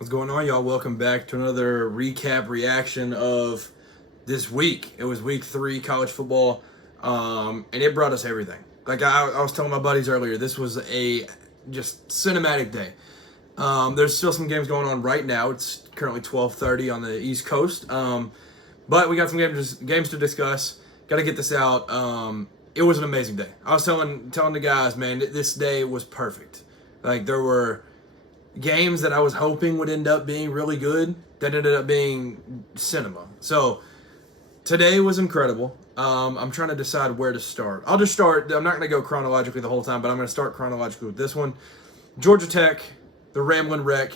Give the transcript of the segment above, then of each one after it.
What's going on, y'all? Welcome back to another recap reaction of this week. It was week 3 college football, and it brought us everything. Like I was telling my buddies earlier, this was a just cinematic day. There's still some games going on right now. It's currently 12:30 on the East Coast, but we got some games to discuss. Got to get this out. It was an amazing day. I was telling the guys, man, this day was perfect. Like there were games that I was hoping would end up being really good that ended up being cinema. So today was incredible. I'm trying to decide where to start. I'll just start. I'm not going to go chronologically the whole time, but I'm going to start chronologically with this one. Georgia Tech, the Ramblin' Wreck,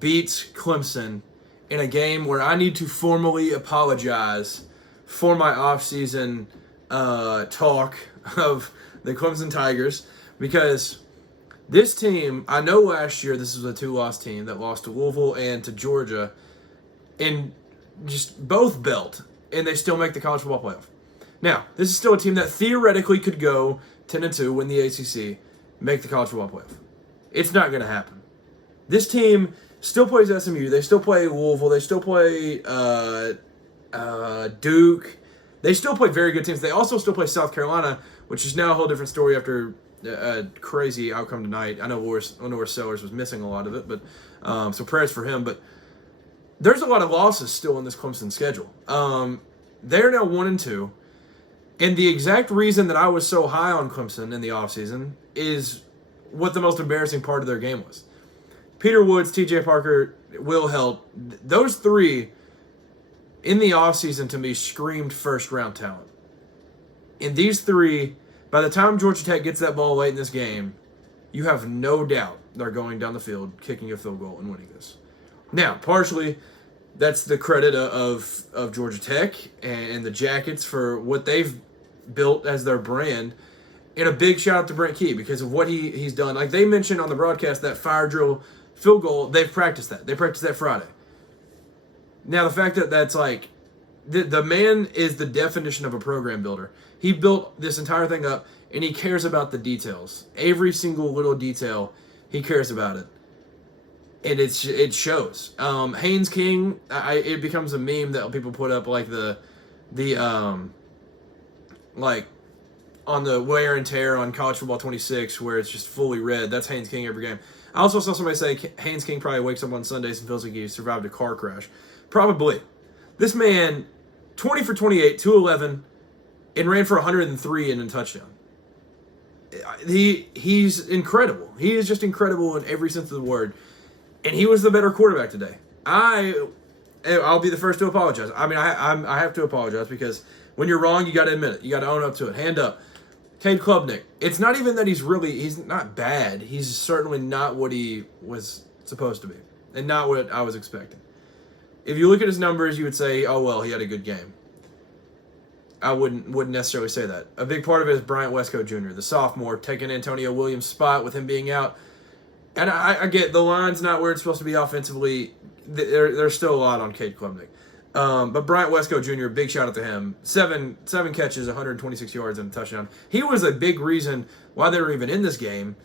beats Clemson in a game where I need to formally apologize for my offseason talk of the Clemson Tigers, because this team, I know last year this was a 2-loss team that lost to Louisville and to Georgia, and just both belt, and they still make the college football playoff. Now, this is still a team that theoretically could go 10-2, win the ACC, make the college football playoff. It's not going to happen. This team still plays SMU. They still play Louisville. They still play Duke. They still play very good teams. They also still play South Carolina, which is now a whole different story after a crazy outcome tonight. I know Norris Sellers was missing a lot of it, but so prayers for him. But there's a lot of losses still in this Clemson schedule. They're now 1-2, and the exact reason that I was so high on Clemson in the offseason is what the most embarrassing part of their game was. Peter Woods, T.J. Parker, Will Helt, those three in the offseason to me screamed first-round talent. And these three, by the time Georgia Tech gets that ball late in this game, you have no doubt they're going down the field, kicking a field goal, and winning this. Now, partially, that's the credit of Georgia Tech and the Jackets for what they've built as their brand. And a big shout out to Brent Key because of what he's done. Like they mentioned on the broadcast, that fire drill field goal, they've practiced that. They practiced that Friday. Now, the fact that that's like, the man is the definition of a program builder. He built this entire thing up, and he cares about the details. Every single little detail, he cares about it. And it shows. Haynes King, it becomes a meme that people put up, like like on the wear and tear on College Football 26, where it's just fully red. That's Haynes King every game. I also saw somebody say Haynes King probably wakes up on Sundays and feels like he survived a car crash. Probably. This man, 20 for 28, 211, and ran for 103 and a touchdown. He's incredible. He is just incredible in every sense of the word. And he was the better quarterback today. I'll be the first to apologize. I mean, I have to apologize because when you're wrong, you got to admit it. You got to own up to it. Hand up. Cade Klubnik. It's not even that he's not bad. He's certainly not what he was supposed to be and not what I was expecting. If you look at his numbers, you would say, oh, well, he had a good game. I wouldn't necessarily say that. A big part of it is Bryant Westco Jr., the sophomore, taking Antonio Williams' spot with him being out. And I get the line's not where it's supposed to be offensively. There's still a lot on Cade Klubnik. But Bryant Westco Jr., big shout out to him. Seven catches, 126 yards, and a touchdown. He was a big reason why they were even in this game.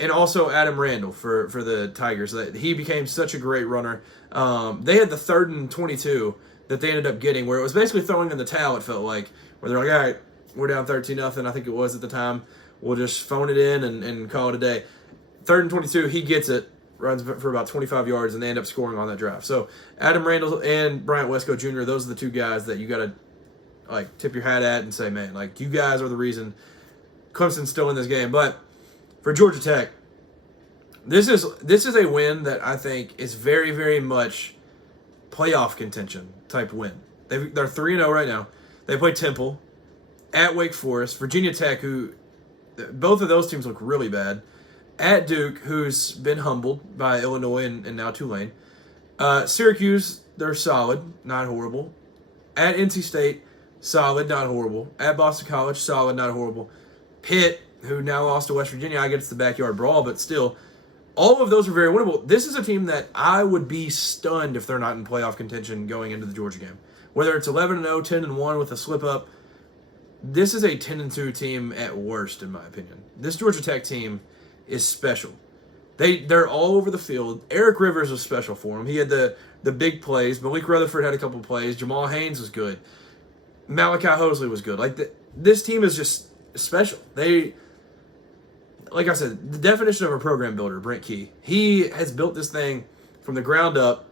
And also Adam Randall for the Tigers. He became such a great runner. They had the 3rd and 22 that they ended up getting, where it was basically throwing in the towel, it felt like. Where they're like, all right, we're down 13-0, I think it was at the time. We'll just phone it in and call it a day. 3rd and 22, he gets it, runs for about 25 yards, and they end up scoring on that drive. So Adam Randall and Bryant Westco Jr., those are the two guys that you got to like tip your hat at and say, man, like you guys are the reason Clemson's still in this game. But for Georgia Tech, this is a win that I think is very, very much playoff contention type win. They're 3-0 right now. They play Temple, at Wake Forest, Virginia Tech, who both of those teams look really bad, at Duke, who's been humbled by Illinois and now Tulane. Syracuse, they're solid, not horrible. At NC State, solid, not horrible. At Boston College, solid, not horrible. Pitt, who now lost to West Virginia, I get it's the backyard brawl, but still, all of those are very winnable. This is a team that I would be stunned if they're not in playoff contention going into the Georgia game. Whether it's 11-0, 10-1 with a slip-up, this is a 10-2 team at worst, in my opinion. This Georgia Tech team is special. They're all over the field. Eric Rivers was special for him. He had the big plays. Malik Rutherford had a couple plays. Jamal Haynes was good. Malachi Hosley was good. This team is just special. Like I said, the definition of a program builder, Brent Key. He has built this thing from the ground up,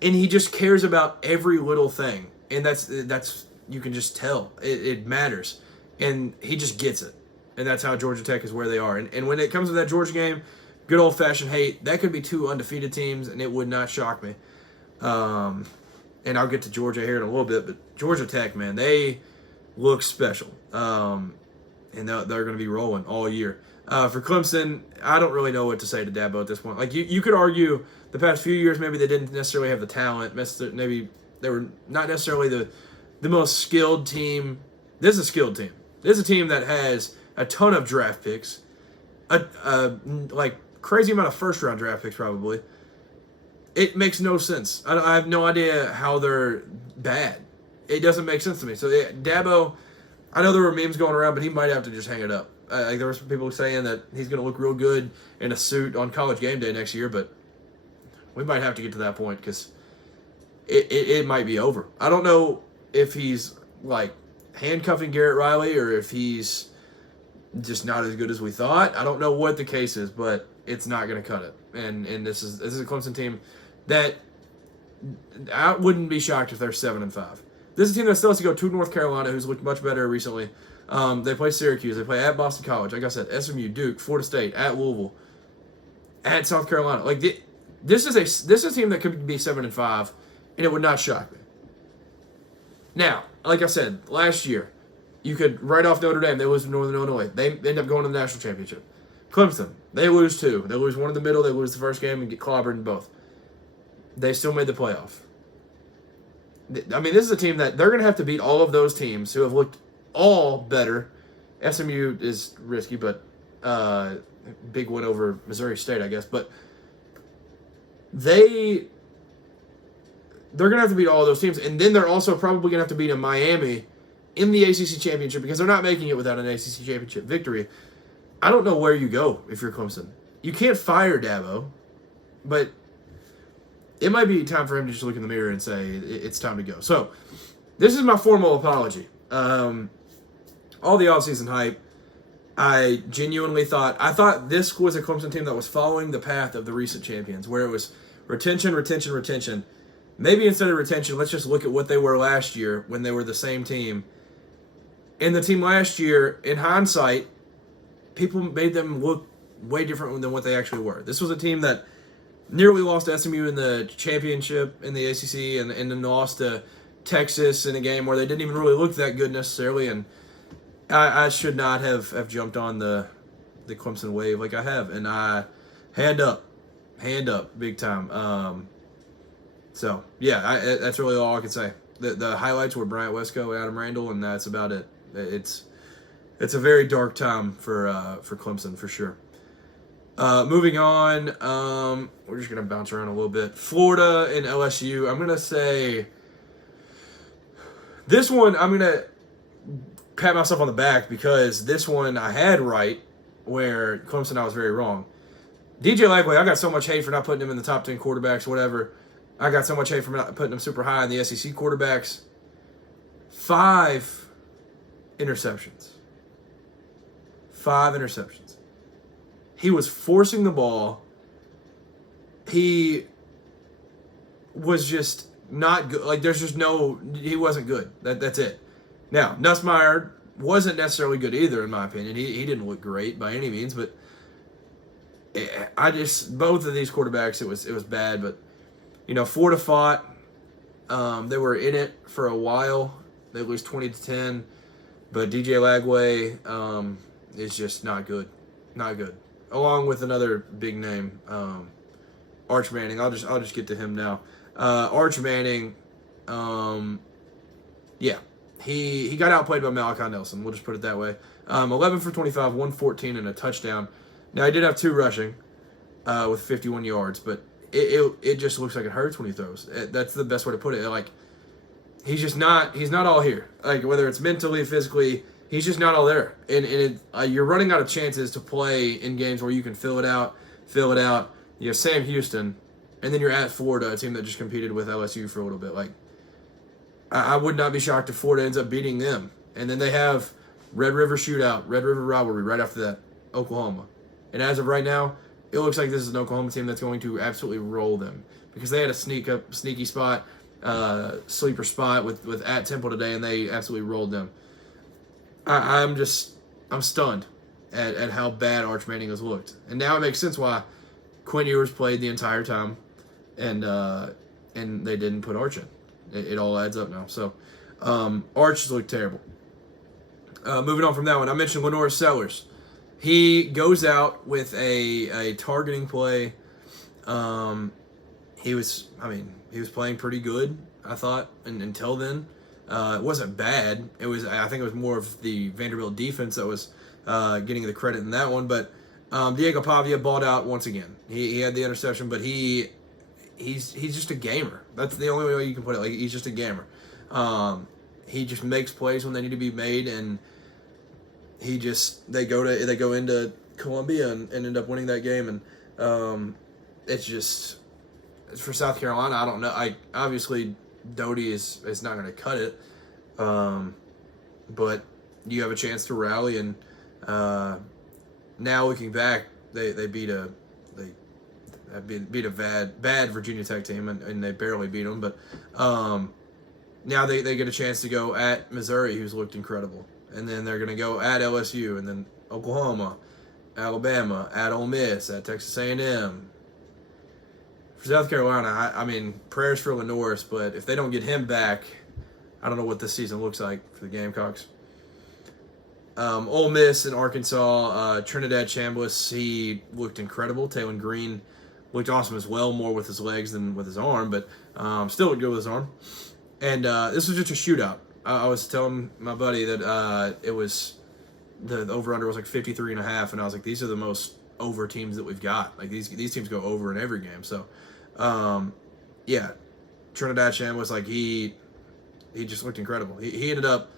and he just cares about every little thing. And that's you can just tell. It matters. And he just gets it. And that's how Georgia Tech is where they are. And when it comes to that Georgia game, good old-fashioned hate, that could be two undefeated teams, and it would not shock me. And I'll get to Georgia here in a little bit, but Georgia Tech, man, they look special. And they're going to be rolling all year. For Clemson, I don't really know what to say to Dabo at this point. Like, you could argue the past few years maybe they didn't necessarily have the talent. Maybe they were not necessarily the most skilled team. This is a skilled team. This is a team that has a ton of draft picks, like crazy amount of first-round draft picks probably. It makes no sense. I have no idea how they're bad. It doesn't make sense to me. So Dabo, I know there were memes going around, but he might have to just hang it up. There were some people saying that he's going to look real good in a suit on College Game Day next year, but we might have to get to that point because it might be over. I don't know if he's like handcuffing Garrett Riley or if he's just not as good as we thought. I don't know what the case is, but it's not going to cut it. And this is a Clemson team that I wouldn't be shocked if they're 7-5. This is a team that still has to go to North Carolina, who's looked much better recently. They play Syracuse. They play at Boston College. Like I said, SMU, Duke, Florida State, at Louisville, at South Carolina. Like this is a team that could be 7-5, and it would not shock me. Now, like I said, last year, you could write off Notre Dame. They lose to Northern Illinois. They end up going to the national championship. Clemson, they lose two. They lose one in the middle. They lose the first game and get clobbered in both. They still made the playoff. I mean, this is a team that they're going to have to beat all of those teams who have looked all better. SMU is risky, but big win over Missouri State, I guess. But they're going to have to beat all of those teams. And then they're also probably going to have to beat a Miami in the ACC championship because they're not making it without an ACC championship victory. I don't know where you go if you're Clemson. You can't fire Dabo, but it might be time for him to just look in the mirror and say, it's time to go. So, this is my formal apology. All the offseason hype, I genuinely thought this was a Clemson team that was following the path of the recent champions, where it was retention. Maybe instead of retention, let's just look at what they were last year when they were the same team. And the team last year, in hindsight, people made them look way different than what they actually were. This was a team that nearly lost to SMU in the championship in the ACC and then lost to Texas in a game where they didn't even really look that good necessarily. And I should not have jumped on the Clemson wave like I have. And I hand up, big time. So, yeah, that's really all I can say. The highlights were Bryant Wesco, Adam Randall, and that's about it. It's a very dark time for Clemson for sure. Moving on, we're just gonna bounce around a little bit. Florida and LSU. I'm gonna say this one. I'm gonna pat myself on the back because this one I had right, where Clemson I was very wrong. DJ Lagway, I got so much hate for not putting him in the top 10 quarterbacks, whatever. I got so much hate for not putting him super high in the SEC quarterbacks. 5 interceptions. 5 interceptions. He was forcing the ball. He was just not good. Like, there's just no... He wasn't good. That's it. Now, Nussmeier wasn't necessarily good either, in my opinion. He didn't look great by any means, but both of these quarterbacks, it was bad. But, Florida fought. They were in it for a while. They lose 20-10. But DJ Lagway is just not good. Not good. Along with another big name, Arch Manning. I'll just get to him now. Arch Manning, yeah, he got outplayed by Malachi Nelson. We'll just put it that way. 11 for 25, 114, and a touchdown. Now, he did have 2 rushing with 51 yards, but it just looks like it hurts when he throws. That's the best way to put it. Like, he's not all here. Like, whether it's mentally, physically, he's just not all there. And you're running out of chances to play in games where you can fill it out, fill it out. You have Sam Houston, and then you're at Florida, a team that just competed with LSU for a little bit. Like, I would not be shocked if Florida ends up beating them. And then they have Red River Shootout, Red River Rivalry right after that, Oklahoma. And as of right now, it looks like this is an Oklahoma team that's going to absolutely roll them because they had a sneaky spot, sleeper spot with at Temple today, and they absolutely rolled them. I'm stunned at how bad Arch Manning has looked, and now it makes sense why Quinn Ewers played the entire time, and they didn't put Arch in. It all adds up now. So Arch has looked terrible. Moving on from that one, I mentioned Lenore Sellers. He goes out with a targeting play. He was playing pretty good, I thought, until then. It wasn't bad. I think it was more of the Vanderbilt defense that was getting the credit in that one. But Diego Pavia balled out once again. He had the interception, but he's just a gamer. That's the only way you can put it. Like, he's just a gamer. He just makes plays when they need to be made, and they go into Columbia and end up winning that game. And it's for South Carolina. I don't know. Obviously Doty is not going to cut it, but you have a chance to rally. And now looking back, they beat a bad Virginia Tech team, and they barely beat them. But now they get a chance to go at Missouri, who's looked incredible. And then they're going to go at LSU, and then Oklahoma, Alabama, at Ole Miss, at Texas A&M. For South Carolina, I mean, prayers for Lenoris, but if they don't get him back, I don't know what this season looks like for the Gamecocks. Ole Miss and Arkansas, Trinidad Chambliss, he looked incredible. Taylon Green looked awesome as well, more with his legs than with his arm, but still looked good with his arm. And this was just a shootout. I was telling my buddy that it was the over-under was like 53.5, and I was like, these are the most over teams that we've got. Like, these teams go over in every game. So, Trinidad Chambliss, like, he just looked incredible. He ended up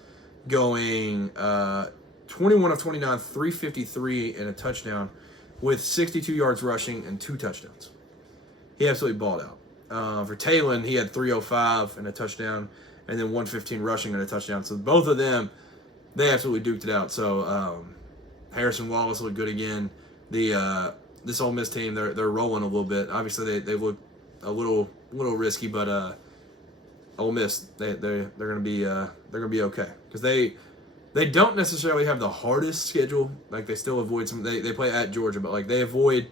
going 21 of 29, 353 and a touchdown with 62 yards rushing and 2 touchdowns. He absolutely balled out. For Taylon, he had 305 and a touchdown, and then 115 rushing and a touchdown. So both of them, they absolutely duked it out. So Harrison Wallace looked good again. This Ole Miss team, they're rolling a little bit. Obviously, they look a little risky, but Ole Miss, they're gonna be okay because they don't necessarily have the hardest schedule. Like, they still avoid some. They play at Georgia, but like they avoid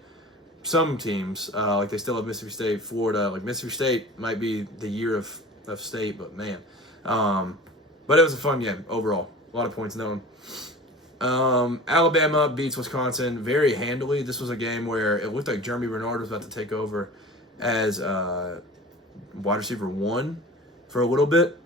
some teams. Like, they still have Mississippi State, Florida. Like, Mississippi State might be the year of state, but man. But it was a fun game overall. A lot of points in that one. Alabama beats Wisconsin very handily. This was a game where it looked like Jeremy Bernard was about to take over as wide receiver 1 for a little bit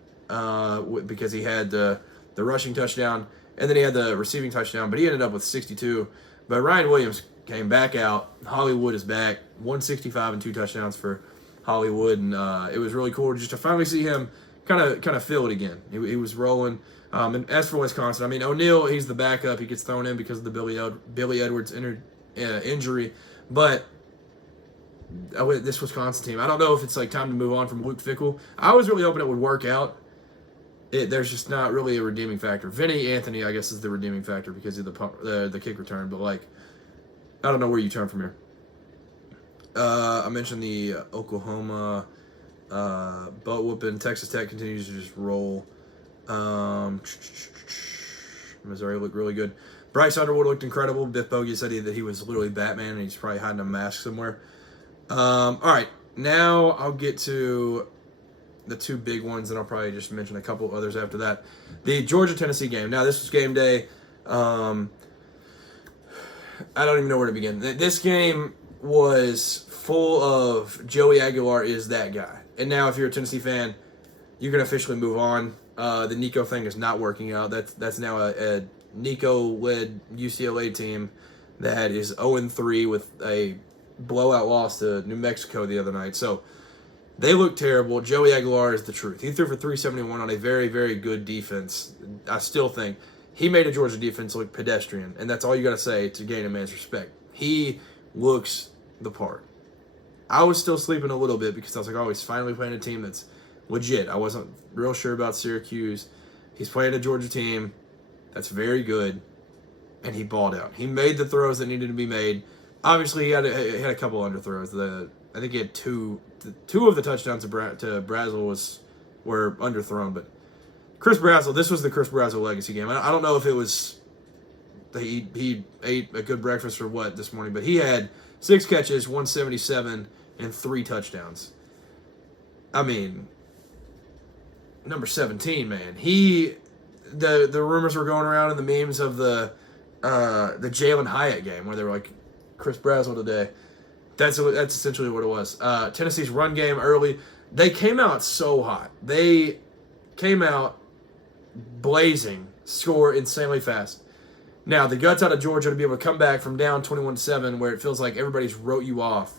because he had the rushing touchdown and then he had the receiving touchdown, but he ended up with 62. But Ryan Williams came back out. Hollywood is back. 165 and 2 touchdowns for Hollywood, and it was really cool just to finally see him kind of feel it again. He was rolling. And as for Wisconsin, I mean, O'Neal, he's the backup. He gets thrown in because of the Billy Edwards injury. But this Wisconsin team, I don't know if it's like time to move on from Luke Fickell. I was really hoping it would work out. There's just not really a redeeming factor. Vinny Anthony, I guess, is the redeeming factor because of the kick return. But, like, I don't know where you turn from here. I mentioned the Oklahoma butt whooping. Texas Tech continues to just roll. Missouri looked really good. Bryce Underwood looked incredible. Biff Bogie said that he was literally Batman and he's probably hiding a mask somewhere. All right, now I'll get to the 2 big ones, and I'll probably just mention a couple others after that. The Georgia-Tennessee game. Now, this was game day. I don't even know where to begin. This game was full of Joey Aguilar is that guy. And now, if you're a Tennessee fan, you can officially move on. The Nico thing is not working out. That's now a Nico-led UCLA team that is 0-3 with a blowout loss to New Mexico the other night. So they look terrible. Joey Aguilar is the truth. He threw for 371 on a very, very good defense. I still think he made a Georgia defense look pedestrian, and that's all you got to say to gain a man's respect. He looks the part. I was still sleeping a little bit because I was like, oh, he's finally playing a team that's legit. I wasn't real sure about Syracuse. He's playing a Georgia team that's very good, and he balled out. He made the throws that needed to be made. Obviously, he had a couple underthrows. I think he had two of the touchdowns to Brazzell were underthrown, but Chris Brazzell, this was the Chris Brazzell legacy game. I don't know if it was he ate a good breakfast or what this morning, but he had 6 catches, 177, and 3 touchdowns. I mean, number 17, man. The rumors were going around in the memes of the Jalen Hyatt game where they were like, Chris Brazzell today. That's essentially what it was. Tennessee's run game early, they came out so hot. They came out blazing, score insanely fast. Now, the guts out of Georgia to be able to come back from down 21-7 where it feels like everybody's wrote you off.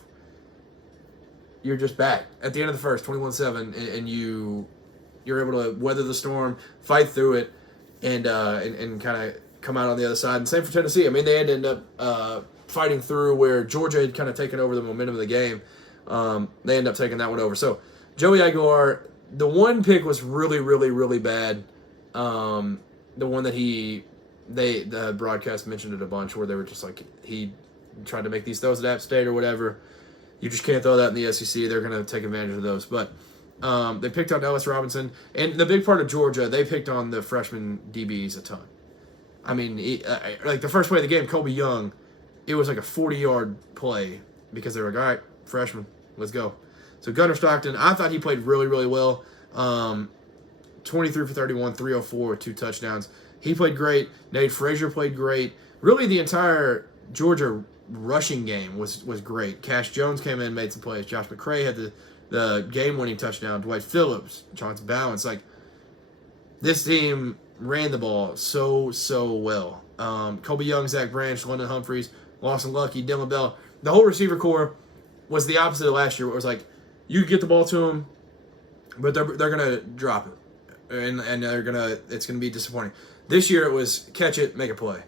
You're just back. At the end of the first, 21-7, and you're able to weather the storm, fight through it, and kind of come out on the other side. And same for Tennessee. I mean, they had to end up fighting through where Georgia had kind of taken over the momentum of the game. They ended up taking that one over. So, Joey Aguilar, the one pick was really, really, really bad. The one that the broadcast mentioned it a bunch where they were just like, he tried to make these throws at App State or whatever. You just can't throw that in the SEC. They're going to take advantage of those. But they picked on Ellis Robinson. And the big part of Georgia, they picked on the freshman DBs a ton. I mean, like the first play of the game, Kobe Young, it was like a 40-yard play because they were like, all right, freshman, let's go. So Gunnar Stockton, I thought he played really, really well. 23 for 31, 304 with 2 touchdowns. He played great. Nate Frazier played great. Really, the entire Georgia rushing game was great. Cash Jones came in, made some plays. Josh McCray had the game-winning touchdown. Dwight Phillips, Chauncey Bowens. Like, this team ran the ball so well. Kobe Young, Zach Branch, London Humphreys, Lawson Lucky, Dylan Bell. The whole receiver core was the opposite of last year, where it was like, you get the ball to them, but they're going to drop it. And it's going to be disappointing. This year it was catch it, make a play.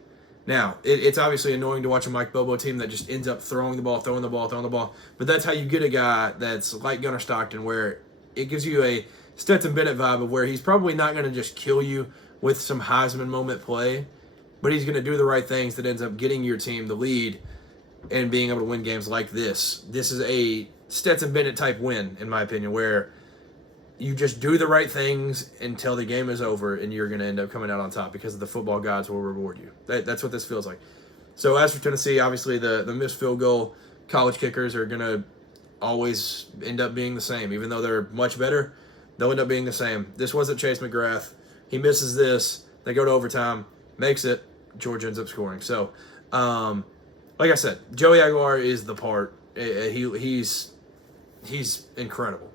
Now, it's obviously annoying to watch a Mike Bobo team that just ends up throwing the ball. But that's how you get a guy that's like Gunnar Stockton, where it gives you a Stetson Bennett vibe of where he's probably not going to just kill you with some Heisman moment play, but he's going to do the right things that ends up getting your team the lead and being able to win games like this. This is a Stetson Bennett type win, in my opinion, where you just do the right things until the game is over and you're going to end up coming out on top because the football gods will reward you. That's what this feels like. So as for Tennessee, obviously the missed field goal, college kickers are going to always end up being the same. Even though they're much better, they'll end up being the same. This wasn't Chase McGrath. He misses this. They go to overtime, makes it. Georgia ends up scoring. So, like I said, Joey Aguilar is the part. He's incredible.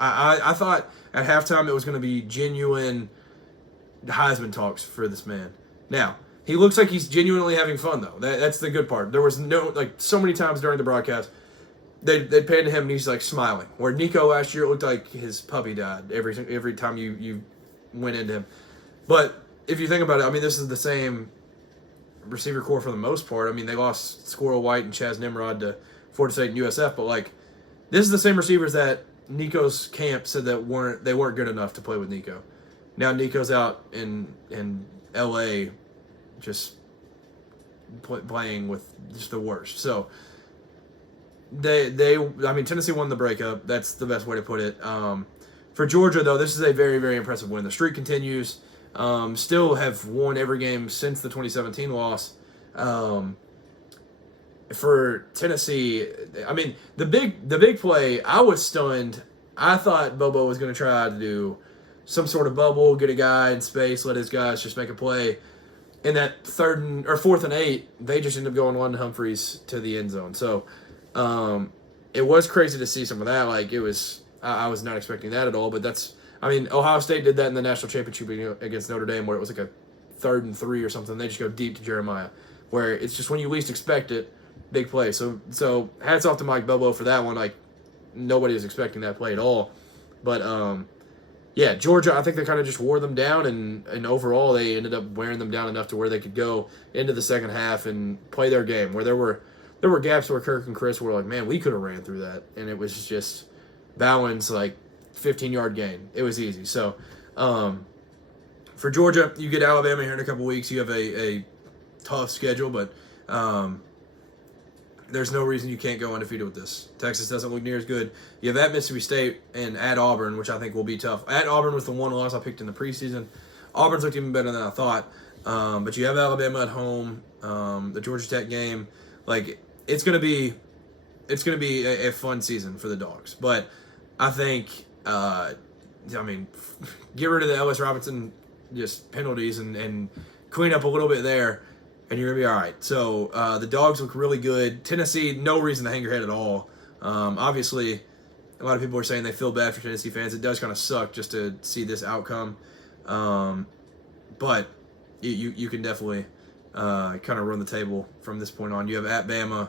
I thought at halftime it was going to be genuine Heisman talks for this man. Now, he looks like he's genuinely having fun, though. That's the good part. There was so many times during the broadcast, they'd pan to him and he's like smiling. Where Nico last year, it looked like his puppy died every time you went into him. But if you think about it, I mean, this is the same receiver core for the most part. I mean, they lost Squirrel White and Chaz Nimrod to Florida State and USF, but like, this is the same receivers that Nico's camp said that they weren't good enough to play with Nico. Now Nico's out in LA just playing with just the worst. So Tennessee won the breakup. That's the best way to put it. For Georgia, though, this is a very, very impressive win. The streak continues. Still have won every game since the 2017 loss. For Tennessee, I mean, the big play, I was stunned. I thought Bobo was going to try to do some sort of bubble, get a guy in space, let his guys just make a play. In that 4th and 8, they just ended up going London Humphreys to the end zone. So it was crazy to see some of that. Like, it was, I was not expecting that at all. But Ohio State did that in the national championship against Notre Dame, where it was like a 3rd and 3 or something. They just go deep to Jeremiah, where it's just when you least expect it. Big play. So hats off to Mike Bobo for that one. Like, nobody was expecting that play at all. But yeah, Georgia, I think they kind of just wore them down, and overall they ended up wearing them down enough to where they could go into the second half and play their game. Where there there were gaps where Kirk and Chris were like, man, we could have ran through that, and it was just Bowen's 15-yard gain. It was easy. So for Georgia, you get Alabama here in a couple weeks. You have a tough schedule, but there's no reason you can't go undefeated with this. Texas doesn't look near as good. You have at Mississippi State and at Auburn, which I think will be tough. At Auburn was the one loss I picked in the preseason. Auburn's looked even better than I thought. But you have Alabama at home, the Georgia Tech game. It's gonna be a fun season for the Dogs. But I think, get rid of the Ellis Robinson just penalties and clean up a little bit there, and you're going to be all right. So the Dogs look really good. Tennessee, no reason to hang your head at all. Obviously, a lot of people are saying they feel bad for Tennessee fans. It does kind of suck just to see this outcome. But you can definitely kind of run the table from this point on. You have at Bama,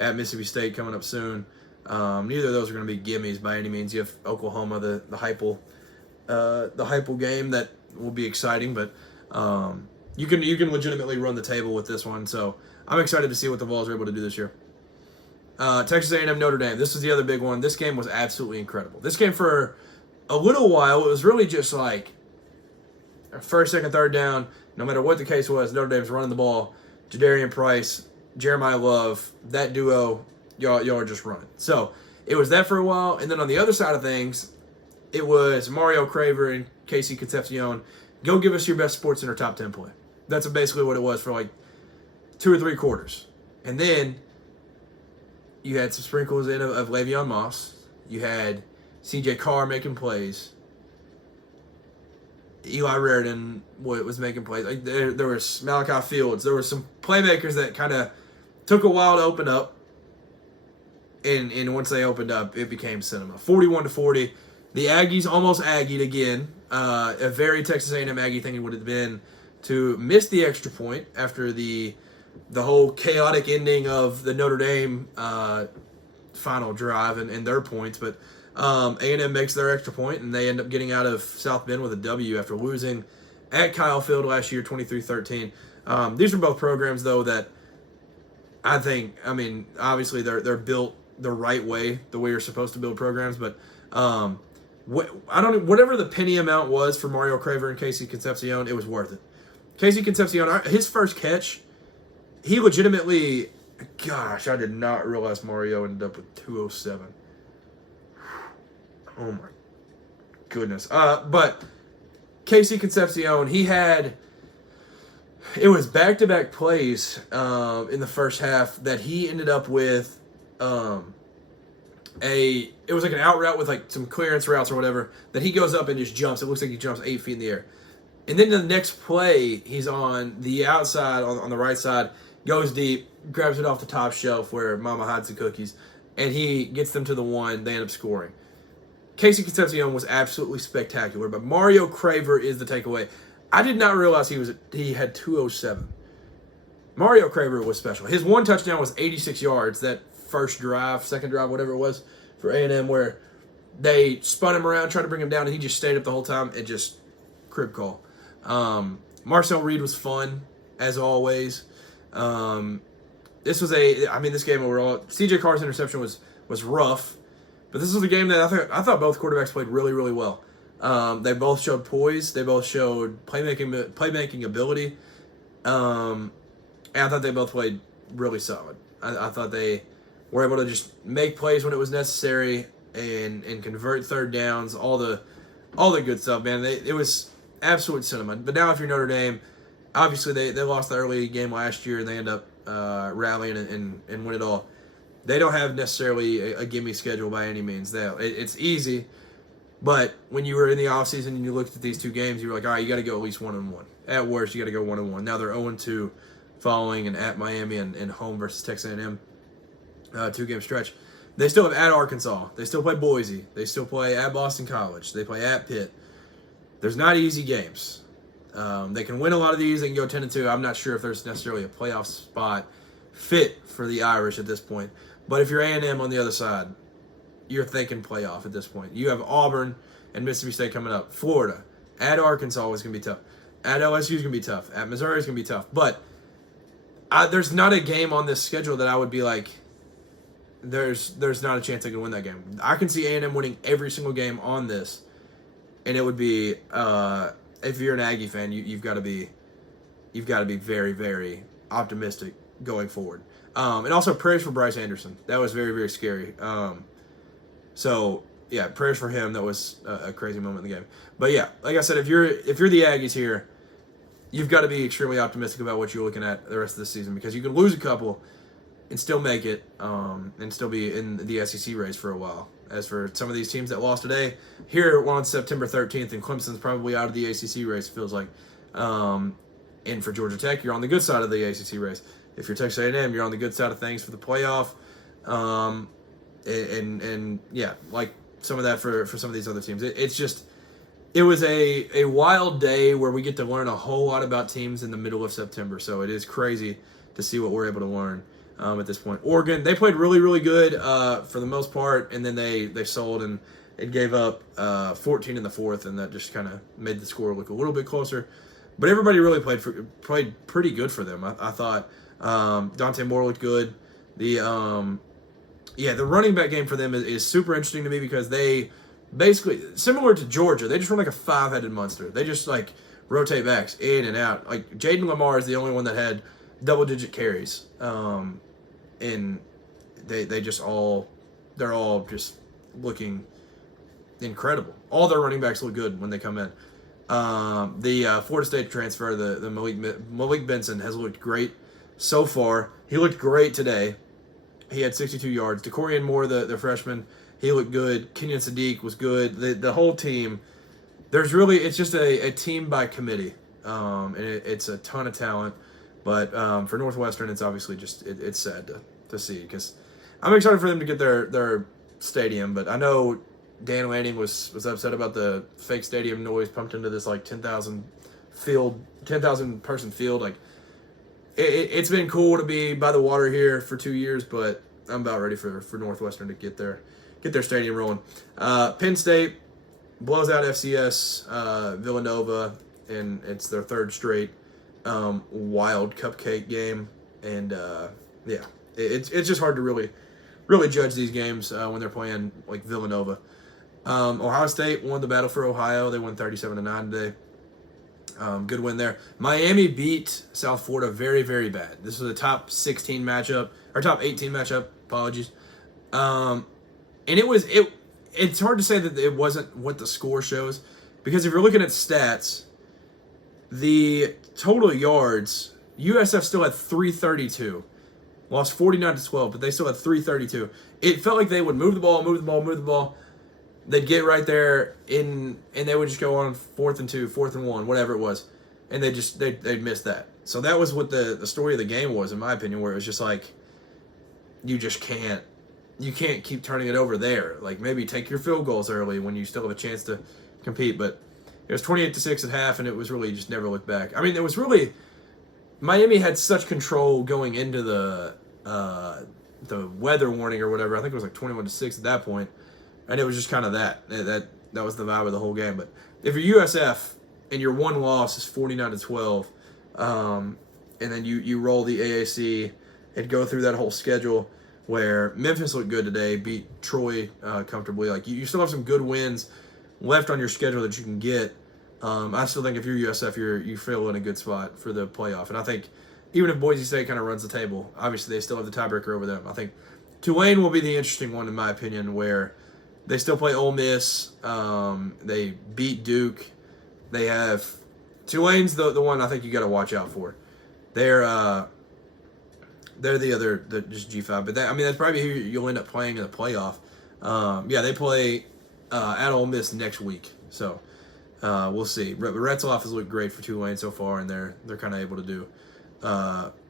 at Mississippi State coming up soon. Neither of those are going to be gimmies by any means. You have Oklahoma, the Heupel game that will be exciting, but you can legitimately run the table with this one. So I'm excited to see what the Vols are able to do this year. Texas A&M, Notre Dame. This was the other big one. This game was absolutely incredible. This game for a little while, it was really just like first, second, third down. No matter what the case was, Notre Dame's running the ball. Jadarian Price, Jeremiah Love, that duo, y'all are just running. So it was that for a while, and then on the other side of things, it was Mario Craver and Casey Concepcion. Go give us your best Sports Center top 10 play. That's basically what it was for 2 or 3 quarters. And then you had some sprinkles in of Le'Veon Moss. You had C.J. Carr making plays. Eli Raridan was making plays. There was Malachi Fields. There were some playmakers that kind of took a while to open up. And once they opened up, it became cinema. 41-40. The Aggies almost Aggied again. A very Texas A&M Aggie thing it would have been to miss the extra point after the whole chaotic ending of the Notre Dame final drive and their points. But A&M makes their extra point, and they end up getting out of South Bend with a W after losing at Kyle Field last year, 23-13. These are both programs, though, that I think, obviously they're built the right way, the way you're supposed to build programs, but whatever the penny amount was for Mario Craver and Casey Concepcion, it was worth it. Casey Concepcion, his first catch, he legitimately, gosh, I did not realize Mario ended up with 207. Oh my goodness. But Casey Concepcion, it was back-to-back plays in the first half that he ended up with it was like an out route with some clearance routes or whatever that he goes up and just jumps. It looks like he jumps 8 feet in the air. And then the next play, he's on the outside, on the right side, goes deep, grabs it off the top shelf where Mama hides the cookies, and he gets them to the one. They end up scoring. Casey Concepcion was absolutely spectacular, but Mario Craver is the takeaway. I did not realize he had 207. Mario Craver was special. His one touchdown was 86 yards, that first drive, second drive, whatever it was, for A&M, where they spun him around, tried to bring him down, and he just stayed up the whole time. It just crib call. Marcel Reed was fun, as always. This game overall, C.J. Carr's interception was rough, but this was a game that I thought both quarterbacks played really, really well. They both showed poise. They both showed playmaking ability. And I thought they both played really solid. I thought they were able to just make plays when it was necessary and convert third downs, all the good stuff, man. It was absolute cinema. But now if you're Notre Dame, obviously they lost the early game last year and they end up rallying and win it all. They don't have necessarily a gimme schedule by any means. It's easy, but when you were in the offseason and you looked at these two games, you were like, all right, you got to go at least 1-1. At worst, you got to go 1-1. Now they're 0-2 following and at Miami and home versus Texas A&M. 2-game stretch. They still have at Arkansas. They still play Boise. They still play at Boston College. They play at Pitt. There's not easy games. They can win a lot of these. They can go 10-2. I'm not sure if there's necessarily a playoff spot fit for the Irish at this point. But if you're A&M on the other side, you're thinking playoff at this point. You have Auburn and Mississippi State coming up. Florida. At Arkansas is going to be tough. At LSU is going to be tough. At Missouri is going to be tough. But there's not a game on this schedule that I would be like, there's not a chance I can win that game. I can see A&M winning every single game on this, and it would be if you're an Aggie fan, you've got to be very, very optimistic going forward. And also prayers for Bryce Anderson. That was very, very scary. So yeah, prayers for him. That was a crazy moment in the game. But yeah, like I said, if you're the Aggies here, you've got to be extremely optimistic about what you're looking at the rest of the season, because you can lose a couple and still make it, and still be in the SEC race for a while. As for some of these teams that lost today, here we're on September 13th, and Clemson's probably out of the ACC race, it feels like. And for Georgia Tech, you're on the good side of the ACC race. If you're Texas A&M, you're on the good side of things for the playoff. And yeah, like some of that for some of these other teams. It was a wild day where we get to learn a whole lot about teams in the middle of September. So it is crazy to see what we're able to learn at this point. Oregon, they played really, really good for the most part, and then they sold and it gave up 14 in the fourth, and that just kind of made the score look a little bit closer. But everybody really played pretty good for them. I thought Dante Moore looked good. The running back game for them is super interesting to me, because they basically, similar to Georgia, they just run like a five-headed monster. They just like rotate backs in and out. Like Jaden Lamar is the only one that had double-digit carries, and they're all just looking incredible. All their running backs look good when they come in. The Florida State transfer, the Malik Benson, has looked great so far. He looked great today. He had 62 yards. DeCorian Moore, the freshman, he looked good. Kenyon Sadiq was good. The whole team, it's just a team by committee. And it's a ton of talent. But for Northwestern, it's obviously just, it's sad to see, because I'm excited for them to get their stadium. But I know Dan Lanning was upset about the fake stadium noise pumped into this like 10,000 person field. Like it's been cool to be by the water here for 2 years, but I'm about ready for Northwestern to get their stadium rolling. Penn State blows out FCS Villanova, and it's their third straight wild cupcake game. And yeah, it's just hard to really judge these games when they're playing like Villanova. Ohio State won the battle for Ohio. They won 37-9 today. Good win there. Miami beat South Florida very, very bad. This was a top 16 matchup, or top 18 matchup. Apologies. And it's hard to say that it wasn't what the score shows, because if you're looking at stats, the total yards, USF still had 332. Lost 49-12, but they still had 332. It felt like they would move the ball. They'd get right there and they would just go on 4th and 2, 4th and 1, whatever it was, and they'd miss that. So that was what the story of the game was, in my opinion, where it was just like, you can't keep turning it over there. Like, maybe take your field goals early when you still have a chance to compete. But it was 28-6 at half, and it was really just never looked back. I mean, it was really, Miami had such control going into the weather warning or whatever. I think it was like 21-6 at that point. And it was just kind of that was the vibe of the whole game. But if you're USF and your one loss is 49-12, and then you roll the AAC and go through that whole schedule where Memphis looked good today, beat Troy comfortably. Like you still have some good wins left on your schedule that you can get. I still think if you're USF, you feel in a good spot for the playoff. And I think even if Boise State kind of runs the table, obviously they still have the tiebreaker over them. I think Tulane will be the interesting one, in my opinion, where they still play Ole Miss. They beat Duke. They have Tulane's the one I think you got to watch out for. They're the other just G5, but that's probably who you'll end up playing in the playoff. They play at Ole Miss next week, so we'll see. Retzloff has looked great for Tulane so far, and they're kind of able to do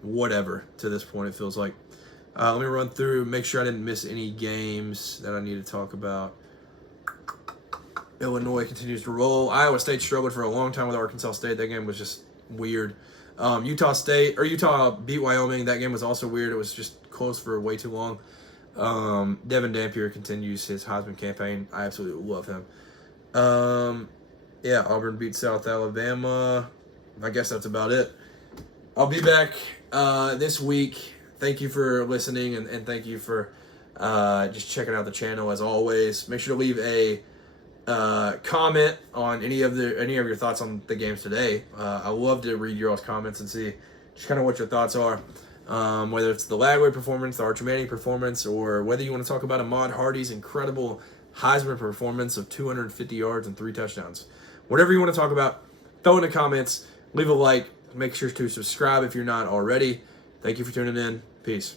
whatever to this point. It feels like. Let me run through, make sure I didn't miss any games that I need to talk about. Illinois continues to roll. Iowa State struggled for a long time with Arkansas State. That game was just weird. Utah beat Wyoming. That game was also weird. It was just close for way too long. Devin Dampier continues his Heisman campaign. I absolutely love him. Auburn beat South Alabama. I guess that's about it. I'll be back this week. Thank you for listening, and thank you for just checking out the channel as always. Make sure to leave a comment on any of your thoughts on the games today. I love to read your all's comments and see just kind of what your thoughts are. Whether it's the Lagway performance, the Archer Manning performance, or whether you want to talk about Ahmad Hardy's incredible Heisman performance of 250 yards and 3 touchdowns. Whatever you want to talk about, throw in the comments, leave a like, make sure to subscribe if you're not already. Thank you for tuning in. Peace.